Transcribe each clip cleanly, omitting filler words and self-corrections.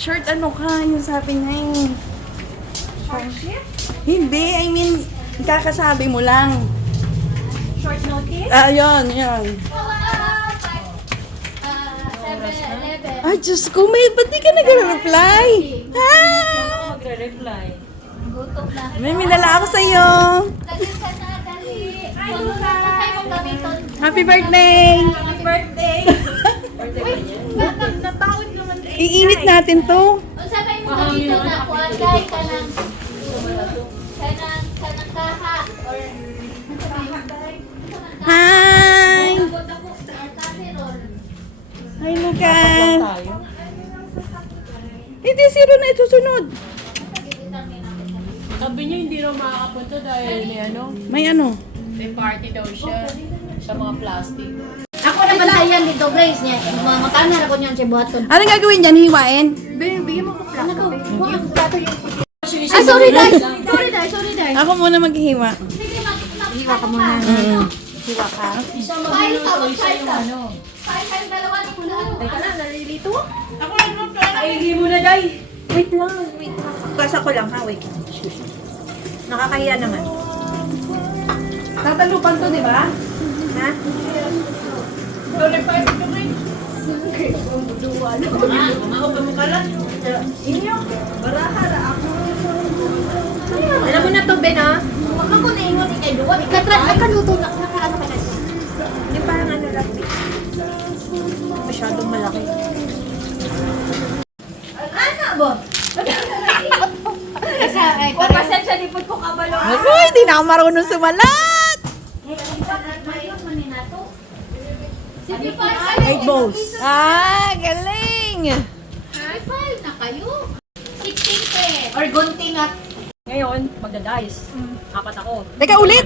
Short ano ka, yung sabi niya yung... Hindi, I mean, kakasabi mo lang. Short notice? Yun. 7-Eleven. Ay, Diyos ko, ba't di ka nag-reply? Ha? Magre-reply. Gutom na. May minala ako sa'yo. Dali ka na, dali. Masay mong gamiton. Happy birthday! Happy birthday! Birthday ba niya? Nataon naman eh. Iinit natin to. Unsabay mong gamiton na kuan kay kanang kaha or Hi! casserole. Hi, Luca. Tayo. Hindi, zero na ito sunod. Sabi niya hindi raw makakapunta dahil May ano? may party daw siya sa mga plastic. Ako na bantayan dito, Grace niya. Makanan ako niyan si Buhaton. Anong gagawin dyan? Hiwain? Bigyan mo ko plato. Yung plato yung... Ah, sorry, Day. Sorry, Day. Ako muna maghihiwa. Hiwa ka muna. Hiwa ka? File ka, mag-file ka. File ka yung dalawa na pula. Teka lang, nalilito? Ako ano ka? Kaigi mo na, Day. Wait lang. Basa ko lang ha, wait. Nakakahiya naman. Tatalupan to, di ba? Ha? Sorry pa ito rin. Ako kamukalat. Inyo. Barahara ako. Alam mo na to, Ben, ha? Huwag kang kuningon ikay duwa. Nakaluto na. Nakaano ka na. Hindi parang ano lang. Masyadong malaki. Ano ba? Ay, O, pasensya lipot ko kabalo. Ako, hindi na ako marunong sumalat! Sige, file 8 bowls. Galing! File na kayo. 16 pe. Or gunting at... Ngayon, magda-dice. Apat ako. Teka, ulit!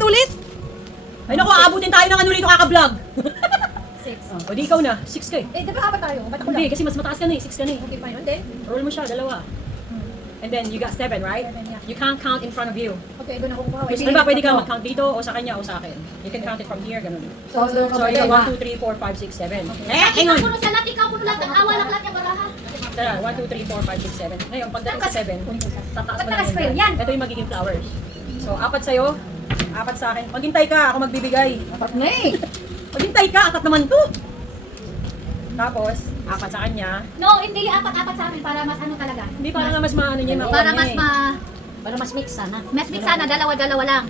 Ay naku, aabutin tayo ng ano rito kaka-vlog. 6. O di ikaw na, 6 ka eh. Eh, di ba apat tayo? Ba't ako Hindi, lang? kasi mas mataas ka na eh, 6 ka na eh. Okay, fine. And then? Roll mo siya, dalawa. And then you got 7, right? You can't count in front of you. Okay, doon ako kukuha. Gusto ba pwede ka mag-count dito o sa kanya o sa akin? You can count it from here, ganun. So, doon So, you got 1, 2, 3, 4, 5, 6, 7. Eh, hang on! Ikaw puno sa lahat, ikaw puno lahat. Ang awa lang lahat yung baraha. Tara, 1, 2, 3, 4, 5, 6, 7. Ngayon, pagdating sa 7, tataas mo Pagtaas lang ko yun, yan. Ito yung magiging flowers. So, 4 sa'yo, 4 sa akin. Maghintay ka, ako magbibigay. Apat na eh. Maghintay ka, 4 naman to. Tapos, 4 sa kanya. No, hindi apat-apat sa amin para mas ano talaga. Hindi para nga mas maano niya, Para makuha mas niya eh. Para mas mix sana. Mas mix sana, dalawa-dalawa lang.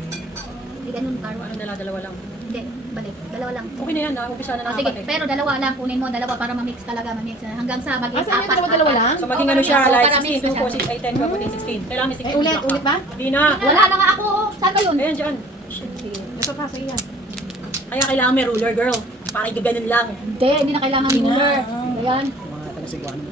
Hindi ganun, Carlo. Ano dalawa lang. Hindi, balik. Dalawa lang. Okay na yan, umpisa na Ah, na sige, apat eh. pero dalawa lang. Kunin mo, dalawa para ma-mix talaga. Ma-mix na. Hanggang sa maging Ah, saan yung apat. dalawa-dalawa lang? So, maging ano siya, So, like para mix 16, 2, na 4, siya. 6, 8, 10, 12, 14, 16. Kailangan may 16. Ulit ba? Hindi na. Wala na nga ako. Saan ba yun? Ayan dyan. Ito pa, sige yan. Kaya kailangan may ruler, girl. Para gaganon lang. Hindi na kailangan ng ruler. Ayan. Mga taga-Cebuano.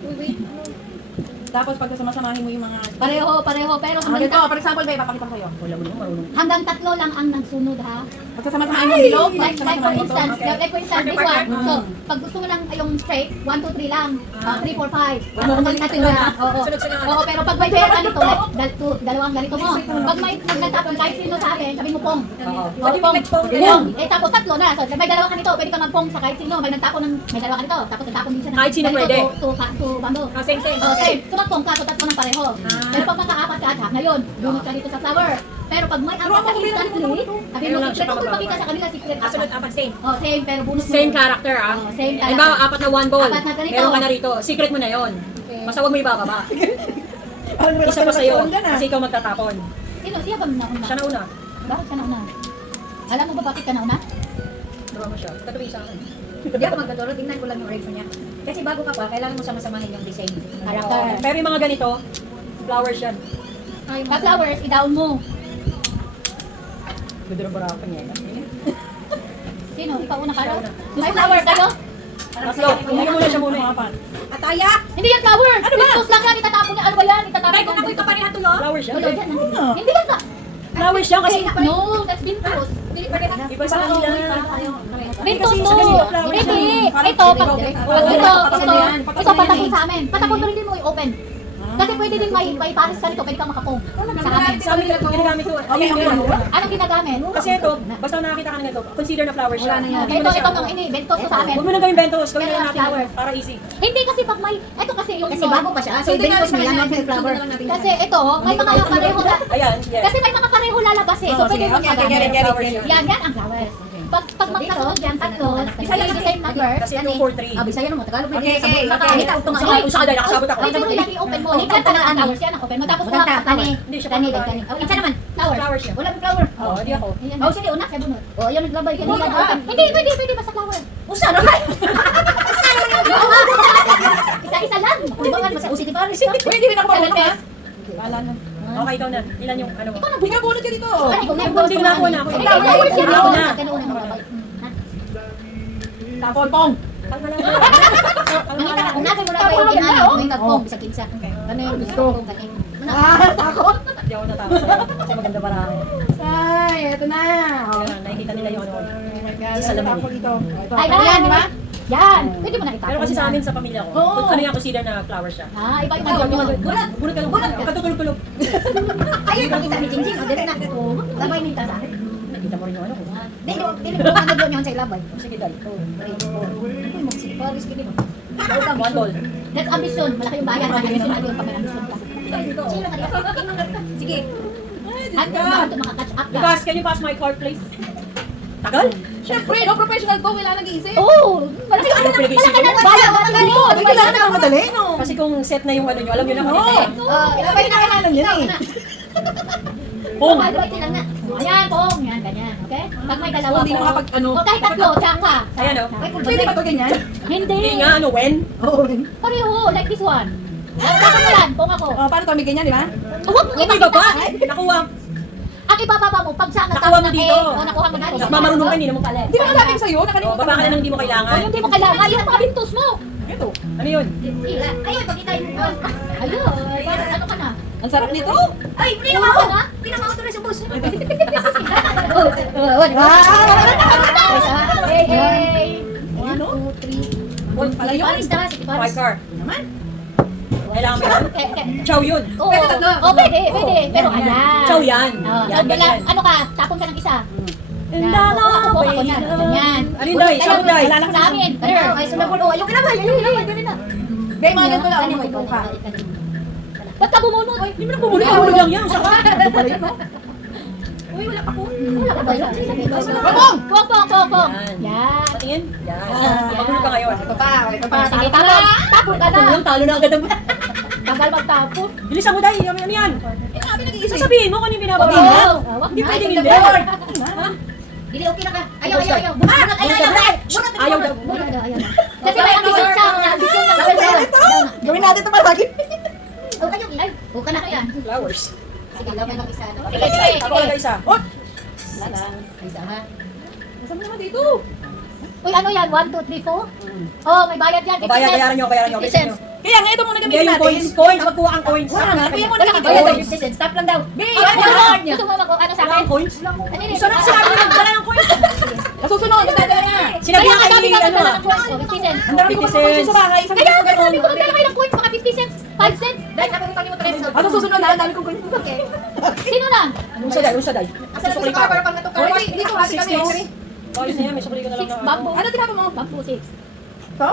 Tapos pag sumasamahin mo yung mga... Pareho. Pero hanggang, Ito, for example, babe, papakita ko sa'yo. Wala mo naman marunong. hanggang 3 lang ang nagsunod ha. Pag sasama-samahin mo yung bilog, Like for instance, Okay. like for instance, this one. So, pag gusto mo lang yung straight, 1, 2, 3 lang. 3, 4, 5. Hanggang 3 na. Oo. Oo, pero pag may pera ganito, like, dalawang ganito mo. Pag may nagtatapon, kahit sino sa akin, sabi mo pong. Pwede mo nagpong ka Pong. Eh tapos 3 na. So, may dalawa ka nito, pwede ka magpong sa kahit sino. May nagtapon ng, may dalawa ka nito. Tapos nagtapon din siya ng Kahit sino ganito, pwede. to bando. Same. Oh, same. Tumatpong ka, so 3 ng pareho. Pero pag makaapat ka, ngayon, bunot ka dito sa flower. Pero pag may apat ka instantly, sabi mo, secret, kung pakita sa kanila, secret Kasunod, apat. 4 same. Oh, same, pero bonus mo. Same character ah. Oh, same character. Halimbawa, 4 na 1 ball. Apat na ganito. Meron ka na rito. Secret mo na yon. Basta huwag mo ibababa. Isa pa sa'yo. Kasi ikaw magtatapon. Sino? Siya ba nauna? Siya na una. Bakit siya nauna? Alam mo ba bakit ka nauna? Draw mo siya. Tatabi sa akin. Hindi ako magdodoro, tingnan ko lang yung ratio niya. Kasi bago ka pa, kailangan mo sama-samahin yung design. Character. Pero yung mga ganito, flowers yan. Pag flowers, i-down mo. Gudro barakan yan. Sino? Ikaw una ka Siya una. May flower kayo? Tatlo. Hindi muna siya muna. Ataya! Hindi yan flower! Ano ba? Lang yan, itatapon niya. Ano ba yan? Itatapon Kung ako'y kapareha to, no? Flowers yan. Wala dyan. Hindi yan ka. Flowers yan kasi. No, that's bintos. Hindi pareha. Iba sa kanila. Bintos Kasi to. sa ganito, flowers Hindi. yan. Ito, ito, patapon sa amin. Patapon ko rin din mo i-open. Kasi pwede din may pares ka nito, pwede kang makapong. Sa amin. Sa amin ginagamit ko. Okay, okay. Anong ginagamit? Kasi ito, basta nakakita ka na ito, consider na flower siya. Wala na yan. Okay, ito mga ini, bentos ko sa amin. Huwag mo na gawin bentos, gawin Kaya na natin flower. para easy. Hindi kasi pag may, ito kasi yung Kasi bago pa siya. So, bentos mo yan, mag flower. Kasi ito, may mga pareho na, Ayan, yes. kasi may mga pareho lalabas eh. So, Oh, pwede sige, mo okay, magamit. get it, get it. Yan ang flowers. Pag magkasunod yan, tatlo, isa yung design number. Kasi 2, 4, 3. Ah, Bisaya mo, Tagalog. Okay, okay. Nakakita ko nga. Kung saan nakasabot ako. Pwede mo ilagay open mo. Hindi ka ang flowers yan ang open mo. Tapos Maganda, kuha ka tani. Hindi siya Tani, pa- tani. Okay, isa naman. Flowers. Flowers siya. Wala pa flower. Oo, hindi ako. Ayan. Oh, sige, una. Siya bunot. Oh, ayaw naglabay ka nila. Hindi, pwede basta flower. Usa naman. Isa-isa lang. Kulbangan, mas usi di Paris. Pwede rin ako Seven marunong pairs. ha? Wala na. Okay, ikaw na. Ilan yung ano mo? Ikaw na Hindi ka bunot ka dito. Ay, ikaw na. Hindi na ako na. Ikaw na. Flowers yan. Ako na. Kanuna mo babay. Ha? Tapon, pong. Kalma lang. Mangita ka, kung natin mo na kayo kinala, may tagpong, bisa kinsa. Ano yung gusto? Takot. Hindi ako natapos sa'yo. Kasi maganda marami. Ay, eto na. Ayan, nakikita nila yung ano. Oh my God. Isa lang Ako yun. dito. Ito. Ay, Yan, di ba? Yan. Pwede mo na itapon. Pero kasi sa amin sa pamilya ko, Oo. ano yung consider na flower siya. Ah, iba yung Bunot yun. ka lang. Bunot. Katutulog-tulog. Ayun, makita ni Jingjing. O, dali na. Labay ni Tasa. Nakita mo rin yung ano ko. Dili mo ano doon yung sa ilabay. Sige, dali. Uy, magsige Paris kini mo. One ball. That's ambition. Malaki yung bayan. Malaki yung bayan. Pag may ambition ka. Sino ka dito? Sige. At bakit makakatch up ka? Lucas, can you pass my card, please? Tagal? Siyempre, no professional to. Kailangan nag-iisip. Oo! Malaki Ano pinag-iisip malaki mo? ng bayan. Malaki Ay, kailangan na madali, no? Kasi kung set na yung ano nyo, alam nyo na kung Oo. Ilabay na kailangan yan eh. Pong. Ilabay lang na. Ayan, pong. Yan, ganyan. Okay? Pag may dalawa Hindi na makapag, ano. O kahit tatlo, tsaka. Ayan, oh. Pwede ba to ganyan? Hindi. Hindi nga, ano, when? Oo. Pareho, like this one. Tapos mo yan, pong ako. Oh, paano to? May ganyan, di ba? Huwag mo Oh, may baba. Nakuha. Ang ibababa mo, pag siya Nakuha mo ng dito. egg, o nakuha mo na Tapos mamarunong ka, hindi naman pala. Di ba nasabi ko sa'yo? Oh, Nakalimutan baba ka na lang hindi mo O kailangan. hindi mo kailangan, yan ang mga bintos mo. Ito. Ano yun? Ayun, pakita mo. Ayun, parang ano ka na. Ang sarap nito. Ay, hindi Puro naman ka ako. na. Hindi naman ako tuloy sa bus. Hey! Ano? 2, 3. One pala yun. Paris na, sige Five Paris. car. Naman. Kailangan mo yan? Chow yun. Oo, Pwede tatlo. oh, pwede. Pero ayan. Chow yan. Oh, Yan, ganyan. ano ka, tapon ka ng isa. And Yan, ako yan. Ganyan. Ano yun, Day? Sabi, Day. Wala na sa amin. Ano? Ay, sunod po. Ayun, kinabay. Ayun, kinabay. Dali na. Be, mga ganito lang. Ano mo, Ano ka? Ba't ka bumunod? Hindi mo na bumuli. Nahulog lang yan. Saka. Ito pala yun, no? Uy, wala pa ko. Wala ka ba yun? Pong! Pong. Yan. Yan. Patingin. Yan. Ah. Magulo ka ngayon. Ito pa, ito pa. Sige, tapon ka na. Tapos lang, talo na agad ang... Tagal magtapon. Bilisan mo, Day. Ano yan? Sasabihin mo kung ano yung binababa. Oo. Hindi Wag pwedeng na. hindi. Dili, okay na ka. Ayaw. Bunot, ayaw. Ayaw daw. Bunot daw, ayaw na. Kasi may ambisyon siya. May ambisyon ng Gawin natin ito palagi. Oh, ayaw. Ay, okay na kaya. Flowers. Sige, labay lang isa. Sige. Ako lang isa. Oh! Wala lang. Isa ha. Nasaan mo naman dito? Uy, ano yan? 1, 2, 3, 4? Oh, may bayad yan. 50 Babayaran, cents. bayaran nyo, bayaran nyo. 50 cents. Kaya nga, ito muna Hindi gamitin yung natin. coins. Coins, magkuha ang coins. Wala nga, kaya mo Wala na kang Ayaw, bayad. 50 cents. Stop lang daw. Be, Ay, ano? gusto mo ano sa Wala akin? ang coins. Ano yun? Gusto na sinabi nyo, wala ang coins. Nasusunod, magdadala niya. Sinabi Kaya nga nga sabi kay, ko ano, ng coins. Oh, 50 cents. Ang dami ko 50 pa sa cents. sa bahay. Isang Kaya beses nga sabi ko, ganun. magdala kayo ng coins, mga 50 cents, 5 cents. Dahil napunta niyo 3 Ang susunod na, ang dami kong kwento. Okay. Sino na? Unsa day, unsa day. Asa na Susukli sa pa ako. para pag natukar. Wait, dito, hati kami. 6 Oh, yun na yan, may sukli ko na 6 lang na. bamboo. Ano tinapon mo? Bamboo 6. Ito?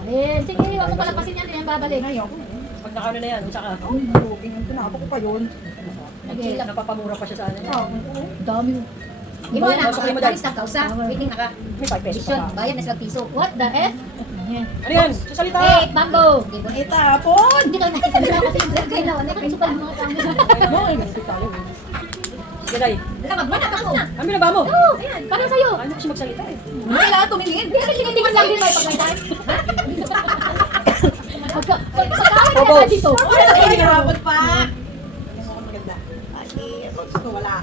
Ayun, sige, huwag mo palapasin yan, yan babalik. Ayoko. Pag nakano na yan, unsa ka. Oh, booking. Tinapon ko pa yun. Okay. Napapamura pa siya sa ano. Dami. Imo na, Sukli mo, Paris na kausa. Waiting na ka. May 5 pesos Vision, pa. bayad na silang piso. What the F? Yan. Ano yan? Sasalita. 8 bamboo. Itapon! Hindi ka nakikita kasi yung vlog kayo na. Ano pa yung mga camera? No, ay, ganito tayo. Sige day. Wala, magmanap ako. Ano na ba mo? Oo, parang sa'yo. Ano kasi magsalita eh. Kailangan tumingin. Hindi ka lang din may pagkaitan. Pagkawin Opo. ka dito. Wala na tayo hinahapon pa. Maganda. Ay, gusto wala.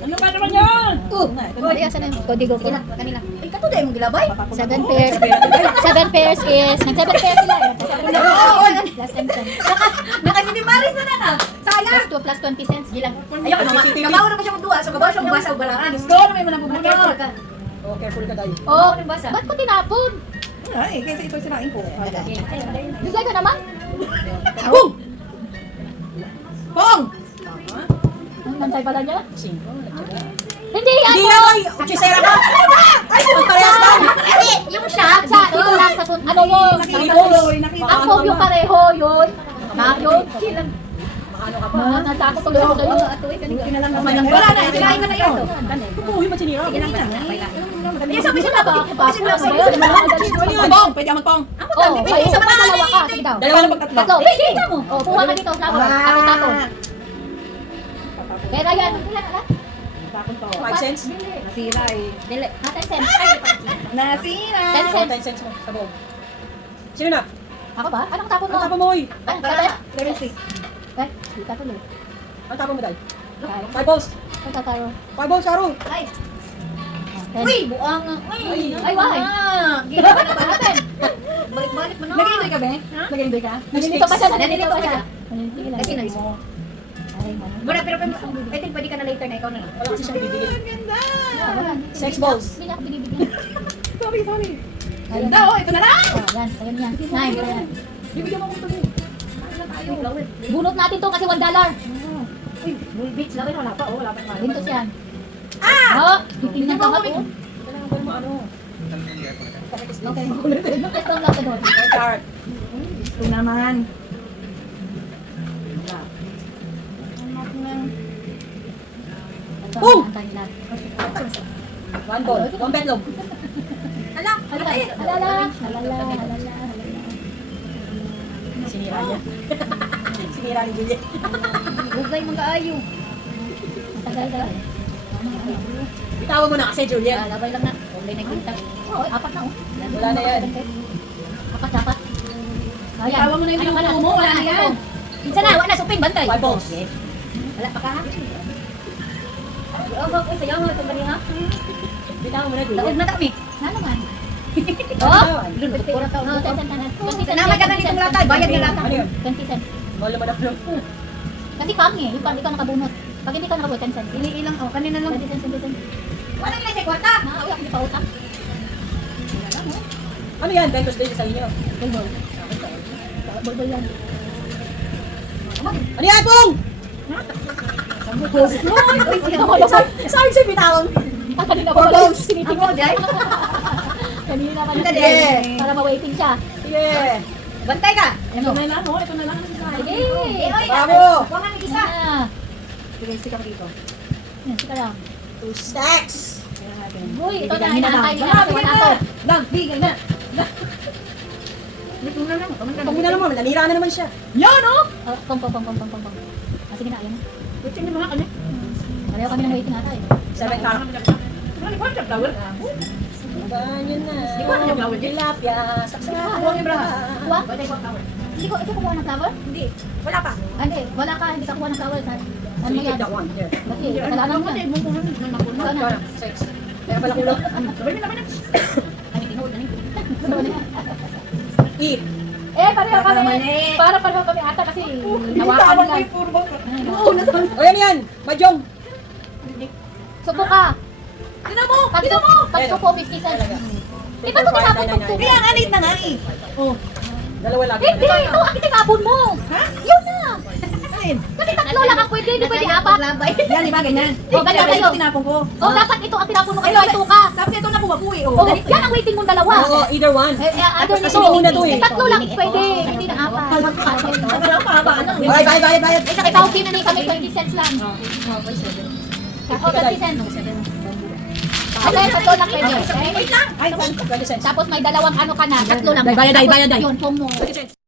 Ano ba naman yun? Ay, asan na yung kodigo ko? Kanina, kanina. Ay, kato dahil mong gilabay. 7 pairs. 7 pairs is, nag-7 pairs sila eh. Last time sen. Nakasindi Paris na na. Sayang. Plus 20 cents. Gilang. Ayaw ka naman. Kabaw na pa siya magduwa. So, kabaw siya magbasa o balangan. Let's go! Ano may mga Careful bubunot? ka. Oh, careful ka day. Oh, Ano basa? ba't ko tinapon? Ay, kasi ito sirain ko. Bigay ka naman. Pong! Pong! Ang nantay pala niya. 5. Hindi, Hindi ano? na kayo! Chisera ka! Ay, parehas lang! Hindi, yung shot, ito lang sa sun. Ano mo? Ang pog yung pareho, yun. Yun. Ano ka pa? Natakot tuloy ako sa'yo. Wala na, sirain mo na yun. Kukuhin mo sinira. Eh, sabi siya na ba? Pong! Pwede ka magpong. Oh, may isa pa dalawa ka. Sige daw. Dalawa na Tatlo. Kita mo. Oh, kuha ka dito. Tapos, tapon. Kaya yan. 5 cents? Nasira eh. Dili. 10 cents. Nasira! 10 cents. 10 cents mo. Sabog. Sino na? Ako ba? Anong tapon mo? Ano tapon mo, oy? Ano? Sabi? 36. Eh, kita tuloy. Ano tapon mo, Dal? Kaya. 5 balls. Ito tayo. 5 balls, Karo. Ay. Uy! Buang! Uy! Ay, why? Ginawa na ba natin? Balik-balik mo na. Nag-enjoy ka, be? Nag-enjoy ka? Nalilito pa siya. Nalilito pa siya. Sige lang. Kasi nalis mo. Ay, man. Pero I think pwede ka na later na ikaw na lang. Wala kasi siyang bibigyan. Wala. 6 balls. Hindi niya ako binibigyan. Sorry. Ganda oh, ito na lang! Oh, yan. Ayan yan. 9. Ayan. Bibigyan mo ko ito, eh. Bunot natin to kasi $1. Uy, bull beach. Wala pa, oh. Wala pa. Lintos yan. Ah! Titingnan ka nga to. Kailangan mo ano. Okay. Ito lang sa doon. Card. Ito naman. Boom! 1 1 ball. 1 betlog. Alala. Sinira niya. Sinira ni Juliet. Hugay mag-aayo. Matagal ka. Bitawan mo na kasi, Juliet. Labay lang na. Huwag na kita. Oo, 4 na oh. Wala na yan. 4 dapat. Ayan. Tawa mo na yung binubuo mo, wala na yan. Isa na, wala suping bantay. 5 balls. Wala pa ka ha? Oh, sayaw mo ito bali ha? Bitawan mo na, Laog Juliet. na kami. Na naman. Oh? Bitawan. Naman ka na nitong latay, bayad na latay. Ano yun? 20 cents. Wala mo na lang. Kasi kami eh, yung pag ikaw nakabunot. Pag hindi ka nakabunot, 10 cents. Ilang, oh, kanina lang. 20 cents, 20 cents. Wala nila sa kwarta. Nakauwi ako, hindi pa utang. Ano yan? Ventus Day sa inyo. Bulbol. Bulbol yan. Ano yan, Pong? Sabi sa'yo bitawan. Kanina pa pala yung sinitingnan. Kanina pa Sige. niya. Para ma-waiting siya. Sige. Bantay ka. Ano? Ito na lang, oh. Ito na lang. Sige. Bravo. Huwag nga isa. Ah. Sige, stick ako dito. Yan, sige lang. 2 stacks. Uy, ito na, inaantay nila. Kasi nato. Dag, bigay na. Ito na lang. Pag naman, nanira na naman siya. Yan, oh. Pong. Ah, sige na, ayaw mo. Ito yung mga kanya. Pareho kami ng waiting ata eh. 7 car. Ano ba yung flower? Ganyan na. Di ko ano yung flower? Tilapia. Saksakan. Huwag yung braha. Kuha? Pwede ko flower. Hindi ko, ito kukuha ng flower? Hindi. Wala pa. Ah, hindi, wala ka, hindi ka kuha ng flower. Ano So mo you yan? take that one. Here. Kasi, kasalanan mo yan. Ikaw na. 6. Kaya pala kulo. Sabay na naman. Ano, tinood na rin. Eat. Eh, pareho kami. Mali. Para pareho kami ata kasi hawakan nila. Oo, nasa. O yan yan. Mahjong. Suko ka. Tignan mo. Pag-suko, 50 cents. Di ba ito tinapon ng suko? Kaya nga late na nga eh. Oh. Dalawa lagi. Hindi, ito, ang tinapon mo. Ha? Yun na. Alin? Kasi tatlo lang ang pwede, hindi pwede apat. Yan, di ba ganyan? Oh, ganyan Kaya kayo. ito tinapon ko. Oh, dapat ito ang tinapon mo kasi Ay, ito ka. Tapos ito nakuha ko eh. Oh, yan ang waiting mong dalawa. Oo, either one. Other Kasi mauna to eh. Tatlo lang pwede, hindi na apat. Bayad. Ikaw, pinanay kami 20 cents lang. Oh, 20 cents. Okay, tatlo lang pwede. Okay? Ay, 20 cents. Tapos may dalawang ano ka na, tatlo lang. Bayad. Yun, pong mo. 20 cents.